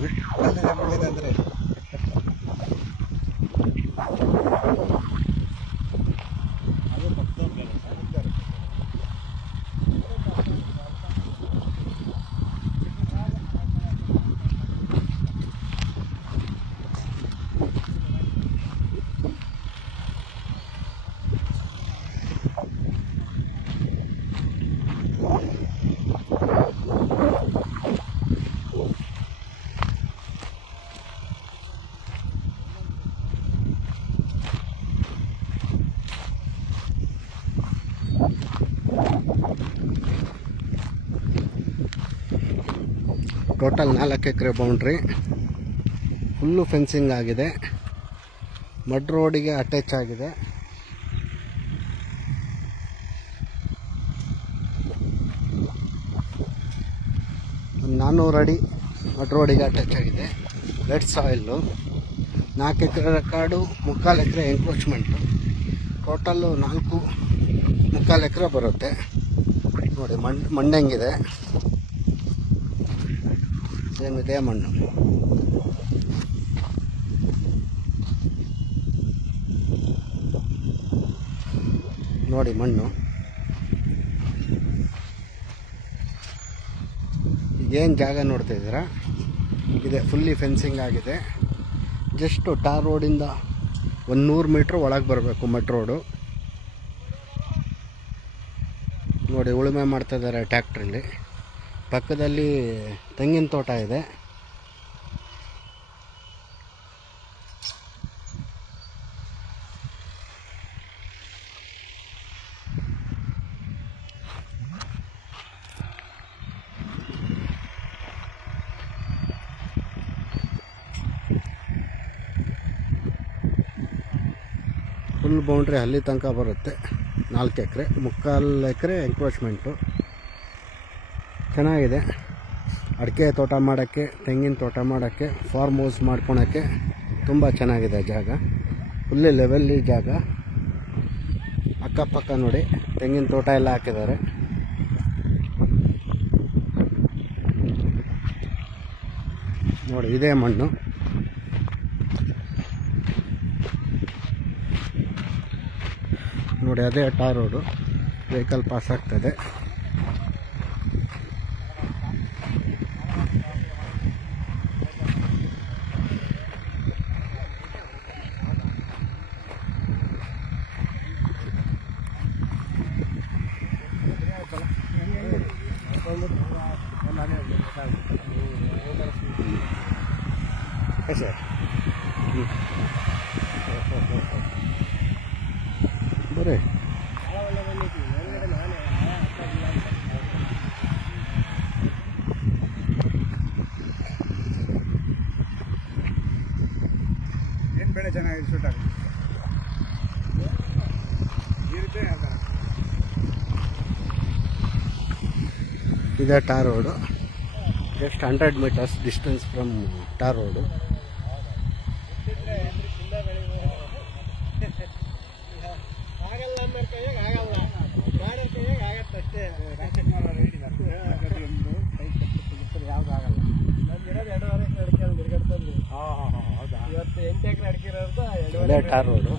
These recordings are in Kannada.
ಒಳ್ಳೇದಂದ್ರೆ ಟೋಟಲ್ 4 ಎಕರೆ ಬೌಂಡ್ರಿ, ಫುಲ್ಲು ಫೆನ್ಸಿಂಗ್ ಆಗಿದೆ, ಮಡ್ ರೋಡಿಗೆ ಅಟ್ಯಾಚ್ ಆಗಿದೆ. ಒಂದು 400 ಅಡಿ ಮಡ್ ರೋಡಿಗೆ ಅಟ್ಯಾಚ್ ಆಗಿದೆ. ರೆಡ್ ಸಾಯಿಲ್ಲು, 4 ಎಕರೆ ಕಾಡು, 3/4 ಎಕರೆ ಎಂಕ್ರೋಚ್ಮೆಂಟು, ಟೋಟಲ್ಲು 4.25 ಎಕರೆ ಬರುತ್ತೆ. ನೋಡಿ ಮಣ್ಣೆಂಗಿದೆ, ಸೇಮ್ ಇದೇ ಮಣ್ಣು. ನೋಡಿ ಮಣ್ಣು. ಏನು ಜಾಗ ನೋಡ್ತಾ ಇದ್ದೀರಾ, ಇದೆ ಫುಲ್ಲಿ ಫೆನ್ಸಿಂಗ್ ಆಗಿದೆ. ಜಸ್ಟು ಟಾರ್ ರೋಡಿಂದ 100 ಮೀಟ್ರ್ ಒಳಗೆ ಬರಬೇಕು ಮಡ್ ರೋಡು. ನೋಡಿ ಉಳುಮೆ ಮಾಡ್ತಾ ಇದ್ದಾರೆ ಟ್ಯಾಕ್ಟ್ರಲ್ಲಿ. ಪಕ್ಕದಲ್ಲಿ ತೆಂಗಿನ ತೋಟ ಇದೆ. ಫುಲ್ ಬೌಂಡ್ರಿ ಅಲ್ಲಿ ತನಕ ಬರುತ್ತೆ. 4 ಎಕರೆ, 3/4 ಎಕರೆ ಎಂಕ್ರೋಚ್ಮೆಂಟು. ಚೆನ್ನಾಗಿದೆ. ಅಡಿಕೆ ತೋಟ ಮಾಡೋಕ್ಕೆ, ತೆಂಗಿನ ತೋಟ ಮಾಡೋಕ್ಕೆ, ಫಾರ್ಮ್ ಹೌಸ್ ಮಾಡ್ಕೊಳಕ್ಕೆ ತುಂಬ ಚೆನ್ನಾಗಿದೆ ಜಾಗ. ಫುಲ್ಲಿ ಲೆವೆಲ್ಲಿ ಜಾಗ. ಅಕ್ಕಪಕ್ಕ ನೋಡಿ ತೆಂಗಿನ ತೋಟ ಎಲ್ಲ ಹಾಕಿದ್ದಾರೆ. ನೋಡಿ ಇದೇ ಮಣ್ಣು. ನೋಡಿ ಅದೇ ಟಾರ್ ರೋಡು, ವೆಹಿಕಲ್ ಪಾಸ್ ಆಗ್ತದೆ. ಬರೀ ಏನು ಬೆಳೆ ಚೆನ್ನಾಗಿ ಸೂಟ್ ಆಗುತ್ತೆ. ಇದೆ tar road. Just 100 metres distance from tar road. ಅದೇ ಟಾರ್ ರೋಡು.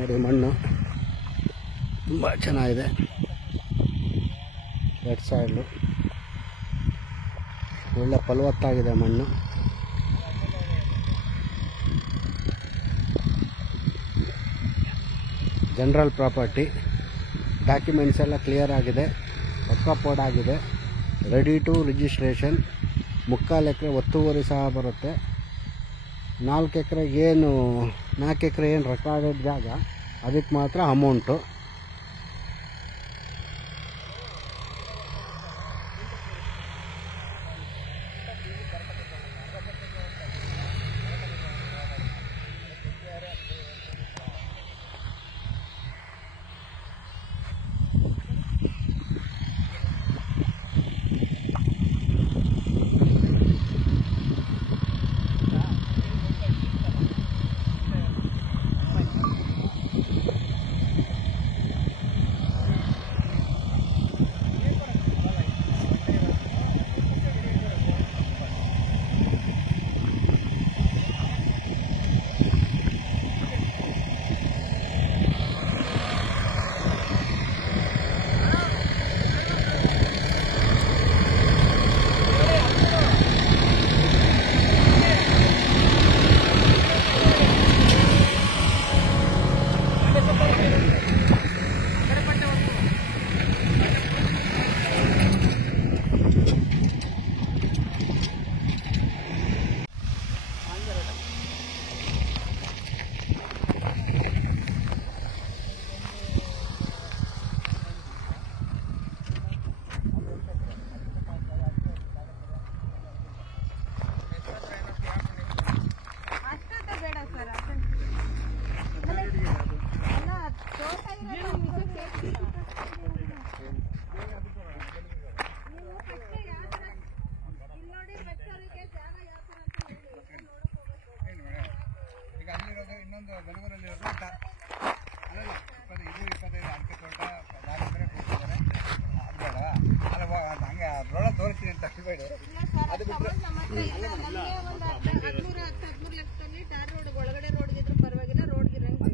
ನೋಡಿ ಮಣ್ಣು ತುಂಬ ಚೆನ್ನಾಗಿದೆ. ರೆಡ್ ಸಾಯಿಲು, ಒಳ್ಳೆ ಫಲವತ್ತಾಗಿದೆ ಮಣ್ಣು. General property. ಡಾಕ್ಯುಮೆಂಟ್ಸ್ ಎಲ್ಲ ಕ್ಲಿಯರ್ ಆಗಿದೆ, ಪಕ್ಕಾ ಪೋಡ್ ಆಗಿದೆ, ರೆಡಿ ಟು ರಿಜಿಸ್ಟ್ರೇಷನ್. 3/4 ಎಕರೆ ಒತ್ತುವರಿ ಸಹ ಬರುತ್ತೆ. 4 ಎಕರೆಗೆ ಏನು 4 ಎಕರೆ ಏನು ರೆಕಾರ್ಡೆಡ್ ಜಾಗ, ಅದಕ್ಕೆ ಮಾತ್ರ ಅಮೌಂಟು.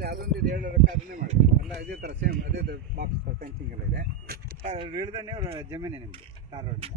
ಅದೊಂದು ಇದು ಹೇಳೋದಕ್ಕೆ ಅದನ್ನೇ ಮಾಡಿ ಎಲ್ಲ ಇದೇ ಥರ ಸೇಮ್ ಅದೇ ಬಾಕ್ಸ್ ಫೆನ್ಸಿಂಗ್ ಎಲ್ಲ ಇದೆ. ಇಳಿದಣ್ಣೆ ಜಮೀನೇ ನಿಮ್ಮದು ಟಾರ್ ರೋಡಿಂದ.